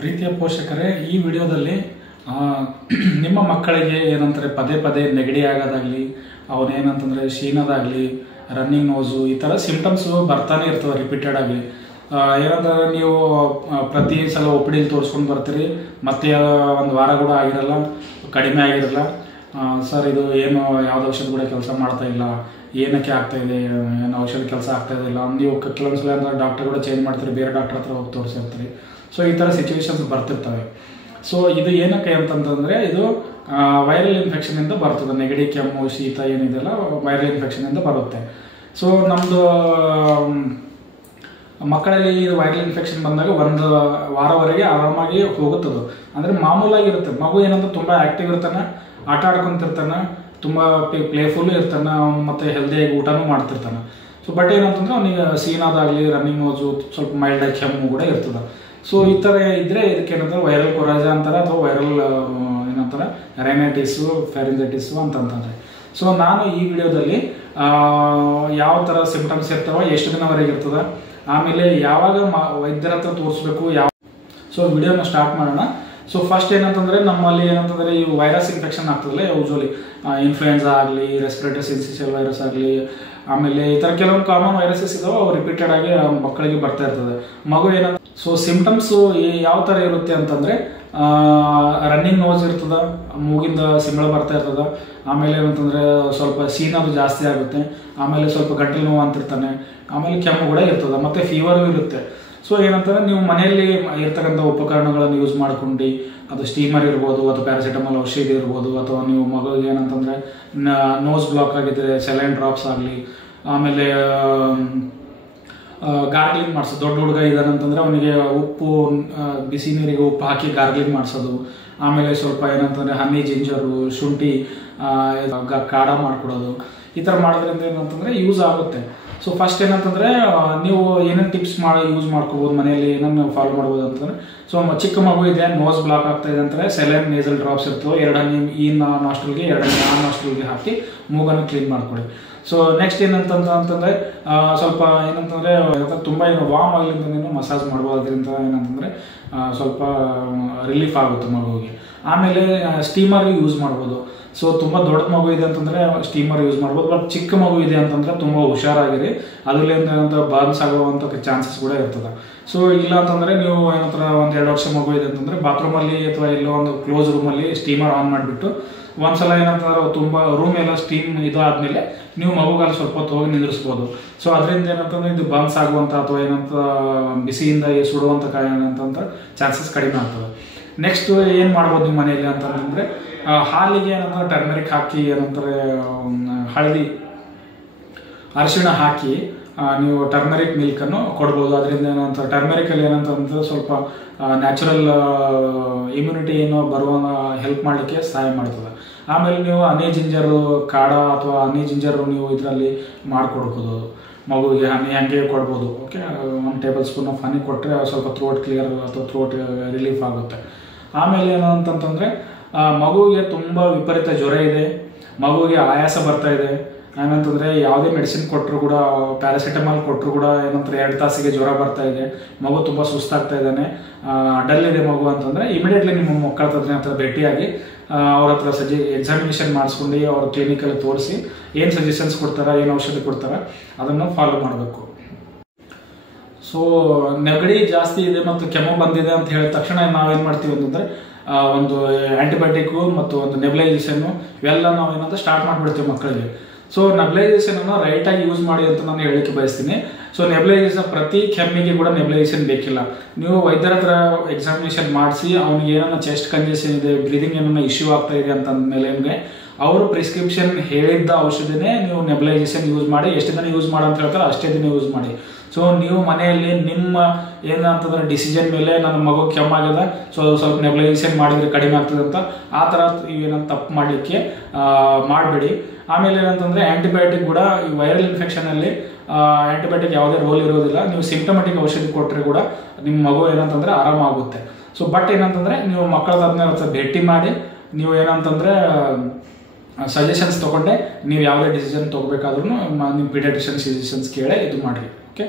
ಪ್ರೀತಿಯ ಪೋಷಕರೇ, ಈ ವಿಡಿಯೋದಲ್ಲಿ ನಿಮ್ಮ ಮಕ್ಕಳಿಗೆ ಏನಂತಾರೆ ಪದೇ ಪದೇ ನೆಗಡಿ ಆಗೋದಾಗಲಿ, ಅವನೇನಂತಂದರೆ ಶೀನದಾಗಲಿ, ರನ್ನಿಂಗ್ ನೋಸು, ಈ ಥರ ಸಿಂಪ್ಟಮ್ಸು ಬರ್ತಾನೆ ಇರ್ತದೆ ರಿಪೀಟೆಡ್ ಆಗಿ. ಏನಂದರೆ ನೀವು ಪ್ರತಿ ಸಲ OPD ತೋರಿಸ್ಕೊಂಡು ಬರ್ತೀರಿ, ಮತ್ತೆ ಒಂದು ವಾರ ಕೂಡ ಆಗಿರಲ್ಲ, ಕಡಿಮೆ ಆಗಿರಲ್ಲ. ಸರ್ ಇದು ಏನು ಯಾವುದೇ ಔಷಧ ಕೂಡ ಕೆಲಸ ಮಾಡ್ತಾ ಇಲ್ಲ, ಏನಕ್ಕೆ ಆಗ್ತಾಯಿದೆ, ಏನು ಔಷಧ ಕೆಲಸ ಆಗ್ತಾಯಿಲ್ಲ, ನೀವು ಕೆಲವೊಂದ್ಸಲ ಅಂದರೆ ಡಾಕ್ಟರ್ ಕೂಡ ಚೇಂಜ್ ಮಾಡ್ತೀರಿ, ಬೇರೆ ಡಾಕ್ಟರ್ ಹತ್ರ ಹೋಗಿ ತೋರಿಸಿರ್ತೀರಿ. ಸೊ ಈ ಥರ ಸಿಚುವೇಶನ್ಸ್ ಬರ್ತಿರ್ತವೆ. ಸೊ ಇದು ಏನಕ್ಕೆ ಅಂತಂತಂದರೆ ಇದು ವೈರಲ್ ಇನ್ಫೆಕ್ಷನಿಂದ ಬರ್ತದೆ. ನೆಗಡಿ, ಕೆಮ್ಮು, ಶೀತ ಏನಿದೆಯಲ್ಲ ವೈರಲ್ ಇನ್ಫೆಕ್ಷನಿಂದ ಬರುತ್ತೆ. ಸೊ ನಮ್ಮದು ಮಕ್ಕಳಲ್ಲಿ ಇದು ವೈರಲ್ ಇನ್ಫೆಕ್ಷನ್ ಬಂದಾಗ ಒಂದು ವಾರವರೆಗೆ ಆರಾಮಾಗಿ ಹೋಗುತ್ತದು. ಅಂದರೆ ಮಾಮೂಲಾಗಿರುತ್ತೆ. ಮಗು ಏನಂದ್ರೆ ತುಂಬ ಆ್ಯಕ್ಟಿವ್ ಇರ್ತಾನೆ, ಆಟ ಆಡ್ಕೊತಿರ್ತಾನೆ, ತುಂಬ ಪ್ಲೇಫುಲ್ಲು ಇರ್ತಾನೆ, ಮತ್ತು ಹೆಲ್ದಿಯಾಗಿ ಊಟನೂ ಮಾಡ್ತಿರ್ತಾನೆ. ಸೊ ಬಟ್ ಏನಂತಂದ್ರೆ ಅವನಿಗೆ ಸೀನಾದಾಗಲಿ, ರನ್ನಿಂಗ್ ನೋಸು, ಸ್ವಲ್ಪ ಮೈಲ್ಡಾಗಿ ಕೆಮ್ಮು ಕೂಡ ಇರ್ತದೆ. ಸೊ ಈ ಥರ ಇದ್ದರೆ ಇದಕ್ಕೆ ಏನಂತಾರೆ ವೈರಲ್ ಕೊರಾಜ ಅಂತಾರೆ, ಅಥವಾ ವೈರಲ್ ಏನಂತಾರೆ ರೈನೈಟಿಸು, ಫ್ಯಾರಿಂಜೈಟಿಸು ಅಂತಂತಾರೆ. ಸೊ ನಾನು ಈ ವಿಡಿಯೋದಲ್ಲಿ ಯಾವ ಥರ ಸಿಂಪ್ಟಮ್ಸ್ ಇರ್ತವೆ, ಎಷ್ಟು ದಿನವರೆಗೆ ಇರ್ತದೆ, ಆಮೇಲೆ ಯಾವಾಗ ವೈದ್ಯರ ಹತ್ರ ತೋರಿಸ್ಬೇಕು, ಸೊ ವಿಡಿಯೋನ ಸ್ಟಾರ್ಟ್ ಮಾಡೋಣ. ಸೊ ಫಸ್ಟ್ ಏನಂತಂದರೆ ನಮ್ಮಲ್ಲಿ ಏನಂತಂದರೆ ಈ ವೈರಸ್ ಇನ್ಫೆಕ್ಷನ್ ಆಗ್ತದಲ್ಲ, ಯೂಶ್ವಲಿ ಇನ್ಫ್ಲೂಯೆನ್ಸಾ ಆಗಲಿ, ರೆಸ್ಪಿರೇಟರಿ ಸಿನ್ಸಿಷಿಯಲ್ ವೈರಸ್ ಆಗಲಿ, ಆಮೇಲೆ ಈ ಥರ ಕೆಲವೊಂದು ಕಾಮನ್ ವೈರಸಸ್ ಇದಾವೆ, ಅವು ರಿಪೀಟೆಡ್ ಆಗಿ ಮಕ್ಕಳಿಗೆ ಬರ್ತಾ ಇರ್ತದೆ. ಮಗು ಏನಂತ ಸೊ ಸಿಂಪ್ಟಮ್ಸು ಯಾವ ಥರ ಇರುತ್ತೆ ಅಂತಂದರೆ ರನ್ನಿಂಗ್ ನೋಸ್ ಇರ್ತದೆ, ಮೂಗಿಂದ ಸಿಂಬಳ ಬರ್ತಾ ಇರ್ತದೆ, ಆಮೇಲೆ ಏನಂತಂದರೆ ಸ್ವಲ್ಪ ಸೀನದು ಜಾಸ್ತಿ ಆಗುತ್ತೆ, ಆಮೇಲೆ ಸ್ವಲ್ಪ ಗಂಟಲು ನೋವು ಅಂತಿರ್ತಾನೆ, ಆಮೇಲೆ ಕೆಮ್ಮು ಕೂಡ ಇರ್ತದೆ, ಮತ್ತು ಫೀವರು ಇರುತ್ತೆ. ಸೊ ಏನಂತಂದರೆ ನೀವು ಮನೆಯಲ್ಲಿ ಇರ್ತಕ್ಕಂಥ ಉಪಕರಣಗಳನ್ನು ಯೂಸ್ ಮಾಡ್ಕೊಂಡು, ಅದು ಸ್ಟೀಮರ್ ಇರ್ಬೋದು, ಅಥವಾ ಪ್ಯಾರಾಸಿಟಮಾಲ್ ಔಷಧಿ ಇರ್ಬೋದು, ಅಥವಾ ನೀವು ಮಗುವಿಗೆ ಏನಂತಂದರೆ ನೋಸ್ ಬ್ಲಾಕ್ ಆಗಿದ್ದರೆ ಸೆಲೈನ್ ಡ್ರಾಪ್ಸ್ ಆಗಲಿ, ಆಮೇಲೆ ಗಾರ್ಗ್ಲಿಂಗ್ ಮಾಡಿಸೋದು. ದೊಡ್ಡ ಹುಡುಗ ಇದ್ದಾನಂತಂದರೆ ಅವನಿಗೆ ಉಪ್ಪು, ಬಿಸಿ ನೀರಿಗೆ ಉಪ್ಪು ಹಾಕಿ ಗಾರ್ಗ್ಲಿಂಗ್ ಮಾಡಿಸೋದು. ಆಮೇಲೆ ಸ್ವಲ್ಪ ಏನಂತಂದರೆ ಹನಿ, ಜಿಂಜರು, ಶುಂಠಿ ಕಾಢ ಮಾಡಿಕೊಡೋದು. ಈ ಥರ ಮಾಡೋದ್ರಿಂದ ಏನಂತಂದರೆ ಯೂಸ್ ಆಗುತ್ತೆ. ಸೊ ಫಸ್ಟ್ ಏನಂತಂದರೆ ನೀವು ಏನೇನು ಟಿಪ್ಸ್ ಯೂಸ್ ಮಾಡ್ಕೋಬೋದು, ಮನೆಯಲ್ಲಿ ಏನನ್ನು ಫಾಲೋ ಮಾಡ್ಬೋದು ಅಂತಂದರೆ, ಸೊ ಚಿಕ್ಕ ಮಗು ಇದೆ, ನೋಸ್ ಬ್ಲಾಕ್ ಆಗ್ತಾ ಇದೆ ಅಂತಾರೆ, ಸೆಲೈನ್ ನೇಸಲ್ ಡ್ರಾಪ್ಸ್ ಇರ್ತವೆ, 2 ಹನಿ ಈ ನಾಸ್ಟ್ರಲ್ಗೆ, 2 ಹನಿ ಆ ನಾಸ್ಟ್ರಲ್ಗೆ ಹಾಕಿ ಮೂಗನ್ನು ಕ್ಲೀನ್ ಮಾಡ್ಕೊಳ್ಳಿ. ಸೊ ನೆಕ್ಸ್ಟ್ ಏನಂತಂದರೆ ಸ್ವಲ್ಪ ಏನಂತಂದರೆ ತುಂಬ ಏನು ವಾಮ್ ಆಗಲಿಂದ ಮಸಾಜ್ ಮಾಡ್ಬೋದು. ಅದರಿಂದ ಏನಂತಂದರೆ ಸ್ವಲ್ಪ ರಿಲೀಫ್ ಆಗುತ್ತೆ ಮಗುವಿಗೆ. ಆಮೇಲೆ ಸ್ಟೀಮರ್ ಯೂಸ್ ಮಾಡ್ಬೋದು. ಸೊ ತುಂಬ ದೊಡ್ಡ ಮಗು ಇದೆ ಅಂತಂದರೆ ಸ್ಟೀಮರ್ ಯೂಸ್ ಮಾಡ್ಬೋದು. ಬಟ್ ಚಿಕ್ಕ ಮಗು ಇದೆ ಅಂತಂದರೆ ತುಂಬ ಹುಷಾರಾಗಿರಿ, ಅದರಿಂದ ಏನಂತ ಬರ್ನ್ಸ್ ಆಗುವಂಥ ಚಾನ್ಸಸ್ ಕೂಡ ಇರ್ತದೆ. ಸೊ ಇಲ್ಲ ಅಂತಂದರೆ ನೀವು ಏನಂತಾರೆ 1-2 ವರ್ಷ ಮಗು ಇದೆ ಅಂತಂದರೆ ಬಾತ್ರೂಮಲ್ಲಿ ಅಥವಾ ಎಲ್ಲೋ ಒಂದು ಕ್ಲೋಸ್ ರೂಮಲ್ಲಿ ಸ್ಟೀಮರ್ ಆನ್ ಮಾಡಿಬಿಟ್ಟು ಒಂದ್ಸಲ ಏನಂತಂದ್ರೆ ತುಂಬ ರೂಮ್ ಎಲ್ಲ ಸ್ಟೀಮ್ ಇದು ಆದಮೇಲೆ ನೀವು ಮಗುಗಲ್ಲಿ ಸ್ವಲ್ಪ ಹೊತ್ತು ಹೋಗಿ ನಿಂದಿರಿಸ್ಬೋದು. ಸೊ ಅದರಿಂದ ಏನಂತಂದ್ರೆ ಇದು ಬರ್ನ್ಸ್ ಆಗುವಂಥ ಅಥವಾ ಏನಂತ ಬಿಸಿಯಿಂದ ಸುಡುವಂಥ ಏನಂತ ಚಾನ್ಸಸ್ ಕಡಿಮೆ ಆಗ್ತದೆ. ನೆಕ್ಸ್ಟ್ ಏನು ಮಾಡ್ಬೋದು ನಿಮ್ಮ ಮನೆಯಲ್ಲಿ ಅಂತಂದರೆ ಹಾಲಿಗೆ ಏನಂದ್ರೆ ಟರ್ಮರಿಕ್ ಹಾಕಿ, ಏನಂತಾರೆ ಹಳದಿ, ಅರಿಶಿಣ ಹಾಕಿ ನೀವು ಟರ್ಮರಿಕ್ ಮಿಲ್ಕನ್ನು ಕೊಡ್ಬೋದು. ಅದರಿಂದ ಏನಂತ ಟರ್ಮರಿಕಲ್ಲಿ ಏನಂತಂದ್ರೆ ಸ್ವಲ್ಪ ನ್ಯಾಚುರಲ್ ಇಮ್ಯುನಿಟಿ ಏನೋ ಬರುವ ಹೆಲ್ಪ್ ಮಾಡಲಿಕ್ಕೆ ಸಹಾಯ ಮಾಡ್ತದೆ. ಆಮೇಲೆ ನೀವು ಹನಿ ಜಿಂಜರು ಕಾಢ ಅಥವಾ ಹನಿ ಜಿಂಜರು ನೀವು ಇದರಲ್ಲಿ ಮಾಡಿಕೊಡ್ಬೋದು ಮಗುವಿಗೆ. ಹನಿ ಹಂಗೆ ಕೊಡ್ಬೋದು. ಓಕೆ, 1 ಟೇಬಲ್ ಸ್ಪೂನ್ ಆಫ್ ಹನಿ ಕೊಟ್ಟರೆ ಸ್ವಲ್ಪ ಥ್ರೋಟ್ ಕ್ಲಿಯರ್ ಅಥವಾ ಥ್ರೋಟ್ ರಿಲೀಫ್ ಆಗುತ್ತೆ. ಆಮೇಲೆ ಏನು ಅಂತಂತಂದರೆ ಮಗುವಿಗೆ ತುಂಬ ವಿಪರೀತ ಜ್ವರ ಇದೆ, ಮಗುವಿಗೆ ಆಯಾಸ ಬರ್ತಾ ಇದೆ, ಏನಂತಂದರೆ ಯಾವುದೇ ಮೆಡಿಸಿನ್ ಕೊಟ್ಟರು ಕೂಡ, ಪ್ಯಾರಾಸಿಟಮಾಲ್ ಕೊಟ್ಟರು ಕೂಡ ಏನಂತಾರೆ 2 ತಾಸಿಗೆ ಜ್ವರ ಬರ್ತಾ ಇದೆ, ಮಗು ತುಂಬ ಸುಸ್ತಾಗ್ತಾ ಇದ್ದಾನೆ, ಡಲ್ ಇದೆ ಮಗು ಅಂತಂದರೆ ಇಮಿಡಿಯೇಟ್ಲಿ ನಿಮ್ಮ ಮಕ್ಕಳ ಹತ್ರ ಭೇಟಿಯಾಗಿ ಅವ್ರ ಹತ್ರ ಎಕ್ಸಾಮಿನೇಷನ್ ಮಾಡಿಸ್ಕೊಂಡು ಅವ್ರ ಕ್ಲಿನಿಕಲ್ಲಿ ತೋರಿಸಿ ಏನು ಸಜೆಷನ್ಸ್ ಕೊಡ್ತಾರೆ, ಏನು ಔಷಧಿ ಕೊಡ್ತಾರೆ ಅದನ್ನು ಫಾಲೋ ಮಾಡಬೇಕು. ಸೊ ನೆಗಡಿ ಜಾಸ್ತಿ ಇದೆ ಮತ್ತು ಕೆಮ್ಮು ಬಂದಿದೆ ಅಂತ ಹೇಳಿದ ತಕ್ಷಣ ನಾವೇನು ಮಾಡ್ತೀವಿ ಅಂತಂದರೆ ಒಂದು ಆ್ಯಂಟಿಬಯೋಟಿಕ್ಕು ಮತ್ತು ಒಂದು ನೆಬ್ಲೈಸೇಷನ್ನು ಇವೆಲ್ಲ ನಾವು ಏನಂತ ಸ್ಟಾರ್ಟ್ ಮಾಡಿಬಿಡ್ತೀವಿ ಮಕ್ಕಳಿಗೆ. ಸೊ ನೆಬ್ಲೈಸೇಷನನ್ನು ರೈಟಾಗಿ ಯೂಸ್ ಮಾಡಿ ಅಂತ ನಾನು ಹೇಳಲಿಕ್ಕೆ ಬಯಸ್ತೀನಿ. ಸೊ ನೆಬ್ಲೈಸೇಷನ್ ಪ್ರತಿ ಕೆಮ್ಮಿಗೆ ಕೂಡ ನೆಬ್ಲೈಸೇಷನ್ ಬೇಕಿಲ್ಲ. ನೀವು ವೈದ್ಯರ ಹತ್ರ ಎಕ್ಸಾಮಿನೇಷನ್ ಮಾಡಿಸಿ ಅವನಿಗೆ ಏನನ್ನ ಚೆಸ್ಟ್ ಕಂಜೆಷನ್ ಇದೆ, ಬ್ರೀದಿಂಗ್ ಏನನ್ನ ಇಶ್ಯೂ ಆಗ್ತಾ ಇದೆ ಅಂತಂದಮೇಲೆ ನಿಮಗೆ ಅವರು ಪ್ರಿಸ್ಕ್ರಿಪ್ಷನ್ ಹೇಳಿದ್ದ ಔಷಧಿನೇ ನೀವು ನೆಬ್ಲೈಸೇಷನ್ ಯೂಸ್ ಮಾಡಿ. ಎಷ್ಟು ದಿನ ಯೂಸ್ ಮಾಡಿ ಅಂತ ಹೇಳ್ತಾರೆ ಅಷ್ಟೇ ದಿನ ಯೂಸ್ ಮಾಡಿ. ಸೊ ನೀವು ಮನೆಯಲ್ಲಿ ನಿಮ್ಮ ಏನಂತಂದ್ರೆ ಡಿಸಿಷನ್ ಮೇಲೆ ನನ್ನ ಮಗು ಕೆಮ್ಮಾಗ್ಯದ, ಸೊ ಸ್ವಲ್ಪ ನೆಬ್ಲೈಸೇಷನ್ ಮಾಡಿದರೆ ಕಡಿಮೆ ಆಗ್ತದೆ ಅಂತ ಆ ಥರ ಏನಂತ ತಪ್ಪು ಮಾಡಲಿಕ್ಕೆ ಮಾಡಬೇಡಿ. ಆಮೇಲೆ ಏನಂತಂದರೆ ಆ್ಯಂಟಿಬಯೋಟಿಕ್ ಕೂಡ ಈ ವೈರಲ್ ಇನ್ಫೆಕ್ಷನಲ್ಲಿ ಆ್ಯಂಟಿಬಯೋಟಿಕ್ ಯಾವುದೇ ರೋಲ್ ಇರೋದಿಲ್ಲ. ನೀವು ಸಿಂಪ್ಟಮೆಟಿಕ್ ಔಷಧಿ ಕೊಟ್ಟರೆ ಕೂಡ ನಿಮ್ಮ ಮಗು ಏನಂತಂದರೆ ಆರಾಮಾಗುತ್ತೆ. ಸೊ ಬಟ್ ಏನಂತಂದರೆ ನೀವು ಮಕ್ಕಳ ಹತ್ರ ಭೇಟಿ ಮಾಡಿ ನೀವು ಏನಂತಂದರೆ ಸಜೆಷನ್ಸ್ ತೊಗೊಂಡೆ ನೀವು ಯಾವುದೇ ಡಿಸಿಷನ್ ತೊಗೋಬೇಕಾದ್ರೂ ನಿಮ್ಮ ಪೀಡಿಯಾಟ್ರಿಷಿಯನ್ ಸಜೆಷನ್ಸ್ ಕೇಳೇ ಇದು ಮಾಡಿರಿ. ಓಕೆ,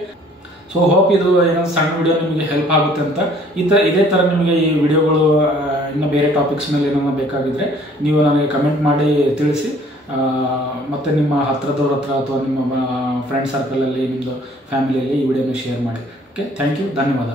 ಸೊ ಹೋಪ್ ಇದು ಏನೋ ಸಣ್ಣ ವಿಡಿಯೋ ನಿಮಗೆ ಹೆಲ್ಪ್ ಆಗುತ್ತೆ ಅಂತ. ಇದೇ ಥರ ನಿಮಗೆ ಈ ವಿಡಿಯೋಗಳು ಇನ್ನು ಬೇರೆ ಟಾಪಿಕ್ಸ್ ಮೇಲೆ ಏನಾದ್ರು ಬೇಕಾಗಿದ್ದರೆ ನೀವು ನನಗೆ ಕಮೆಂಟ್ ಮಾಡಿ ತಿಳಿಸಿ. ಮತ್ತು ನಿಮ್ಮ ಹತ್ರದವ್ರ ಹತ್ರ ಅಥವಾ ನಿಮ್ಮ ಫ್ರೆಂಡ್ ಸರ್ಕಲಲ್ಲಿ ನಿಮ್ಮದು ಫ್ಯಾಮಿಲಿಯಲ್ಲಿ ಈ ವಿಡಿಯೋನ ಶೇರ್ ಮಾಡಿ. ಓಕೆ, ಥ್ಯಾಂಕ್ ಯು, ಧನ್ಯವಾದ.